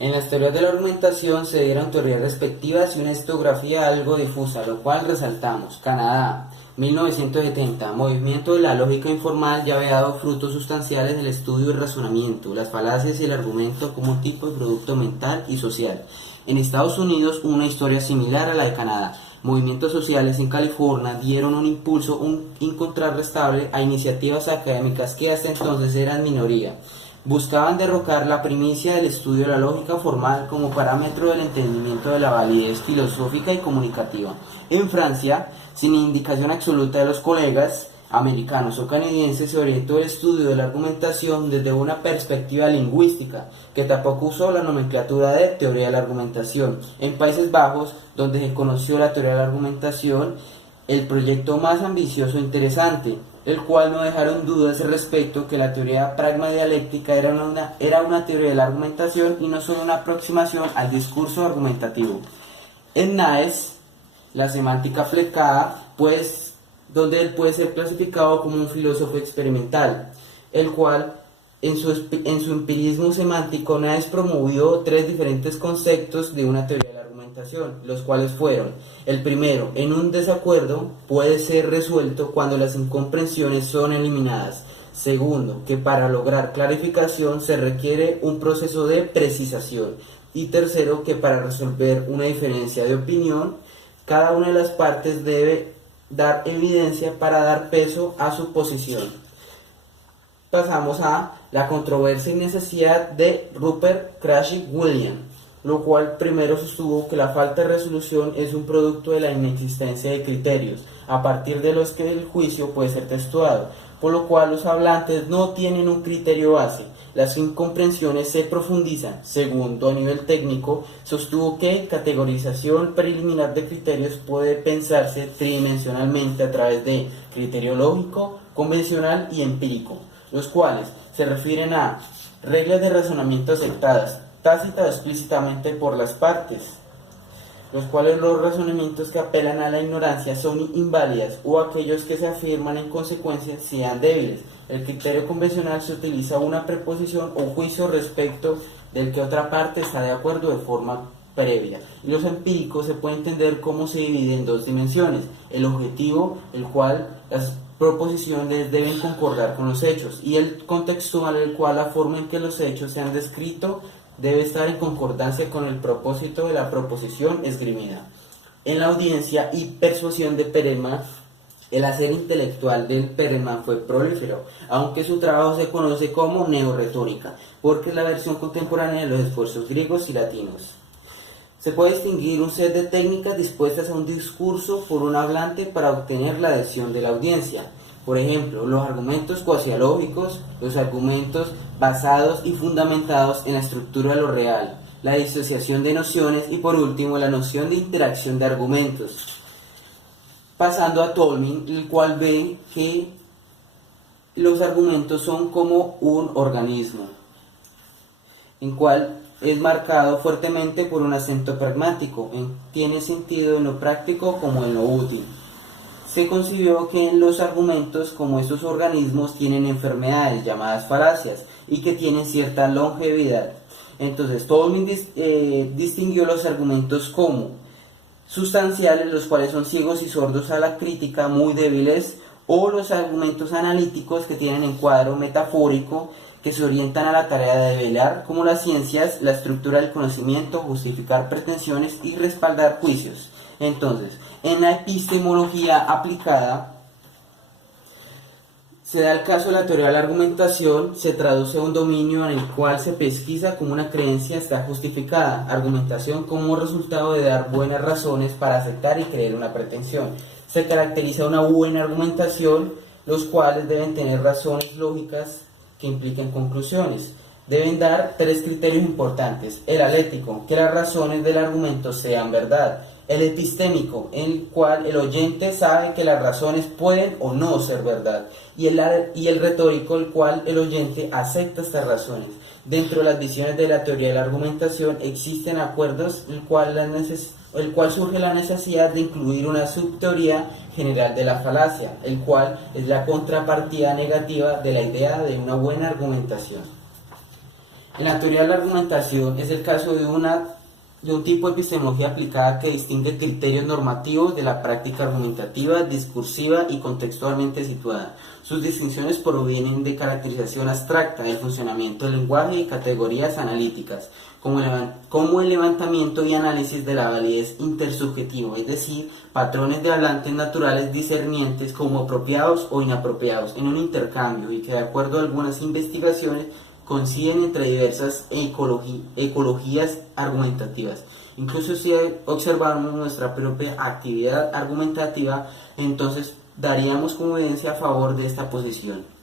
En las teorías de la argumentación se dieron teorías respectivas y una historiografía algo difusa, lo cual resaltamos. Canadá, 1970. Movimiento de la lógica informal ya había dado frutos sustanciales del estudio y razonamiento, las falacias y el argumento como tipo de producto mental y social. En Estados Unidos, una historia similar a la de Canadá. Movimientos sociales en California dieron un impulso incontrarrestable a iniciativas académicas que hasta entonces eran minoría. Buscaban derrocar la primicia del estudio de la lógica formal como parámetro del entendimiento de la validez filosófica y comunicativa. En Francia, sin indicación absoluta de los colegas americanos o canadienses, se orientó el estudio de la argumentación desde una perspectiva lingüística, que tampoco usó la nomenclatura de teoría de la argumentación. En Países Bajos, donde se conoció la teoría de la argumentación, el proyecto más ambicioso e interesante, el cual no dejaron dudas respecto que la teoría pragmadialéctica era una teoría de la argumentación y no solo una aproximación al discurso argumentativo. En Naes, la semántica flecada, pues, donde él puede ser clasificado como un filósofo experimental, el cual en su empirismo semántico Naes promovió tres diferentes conceptos de una teoría de la argumentación, los cuales fueron: el primero, en un desacuerdo puede ser resuelto cuando las incomprensiones son eliminadas; segundo, que para lograr clarificación se requiere un proceso de precisación; y tercero, que para resolver una diferencia de opinión, cada una de las partes debe dar evidencia para dar peso a su posición. Pasamos a la controversia y necesidad de Rupert Craig-William, lo cual primero sostuvo que la falta de resolución es un producto de la inexistencia de criterios, a partir de los que el juicio puede ser textuado, por lo cual los hablantes no tienen un criterio base, las incomprensiones se profundizan. Segundo, a nivel técnico, sostuvo que categorización preliminar de criterios puede pensarse tridimensionalmente a través de criterio lógico, convencional y empírico, los cuales se refieren a reglas de razonamiento aceptadas tácita o explícitamente por las partes, los cuales los razonamientos que apelan a la ignorancia son inválidas, o aquellos que se afirman en consecuencia sean débiles. El criterio convencional se utiliza una preposición o juicio respecto del que otra parte está de acuerdo de forma previa, y los empíricos se puede entender cómo se divide en dos dimensiones: el objetivo, el cual las proposiciones deben concordar con los hechos, y el contextual, el cual la forma en que los hechos se han descrito debe estar en concordancia con el propósito de la proposición esgrimida. En la audiencia y persuasión de Perelman, el hacer intelectual del Perelman fue prolífero, aunque su trabajo se conoce como neorretórica, porque es la versión contemporánea de los esfuerzos griegos y latinos. Se puede distinguir un set de técnicas dispuestas a un discurso por un hablante para obtener la adhesión de la audiencia. Por ejemplo, los argumentos cuasiológicos, los argumentos basados y fundamentados en la estructura de lo real, la disociación de nociones y por último la noción de interacción de argumentos. Pasando a Tolmin, el cual ve que los argumentos son como un organismo, en cual es marcado fuertemente por un acento pragmático, tiene sentido en lo práctico como en lo útil. Se concibió que en los argumentos, como estos organismos tienen enfermedades llamadas falacias y que tienen cierta longevidad, entonces Tolmin distinguió los argumentos como sustanciales, los cuales son ciegos y sordos a la crítica, muy débiles, o los argumentos analíticos, que tienen encuadro metafórico, que se orientan a la tarea de develar, como las ciencias, la estructura del conocimiento, justificar pretensiones y respaldar juicios. Entonces, en la epistemología aplicada, se da el caso de la teoría de la argumentación, se traduce a un dominio en el cual se pesquisa cómo una creencia está justificada, argumentación como resultado de dar buenas razones para aceptar y creer una pretensión. Se caracteriza una buena argumentación, los cuales deben tener razones lógicas que impliquen conclusiones. Deben dar tres criterios importantes: el aléctico, que las razones del argumento sean verdad; el epistémico, en el cual el oyente sabe que las razones pueden o no ser verdad; y el retórico, el cual el oyente acepta estas razones. Dentro de las visiones de la teoría de la argumentación existen acuerdos, el cual surge la necesidad de incluir una subteoría general de la falacia, el cual es la contrapartida negativa de la idea de una buena argumentación. En la teoría de la argumentación es el caso de un tipo de epistemología aplicada que distingue criterios normativos de la práctica argumentativa, discursiva y contextualmente situada. Sus distinciones provienen de caracterización abstracta del funcionamiento del lenguaje y categorías analíticas, como el levantamiento y análisis de la validez intersubjetivo, es decir, patrones de hablantes naturales discernientes como apropiados o inapropiados en un intercambio y que de acuerdo a algunas investigaciones coinciden entre diversas ecologías argumentativas. Incluso si observamos nuestra propia actividad argumentativa, entonces daríamos como evidencia a favor de esta posición.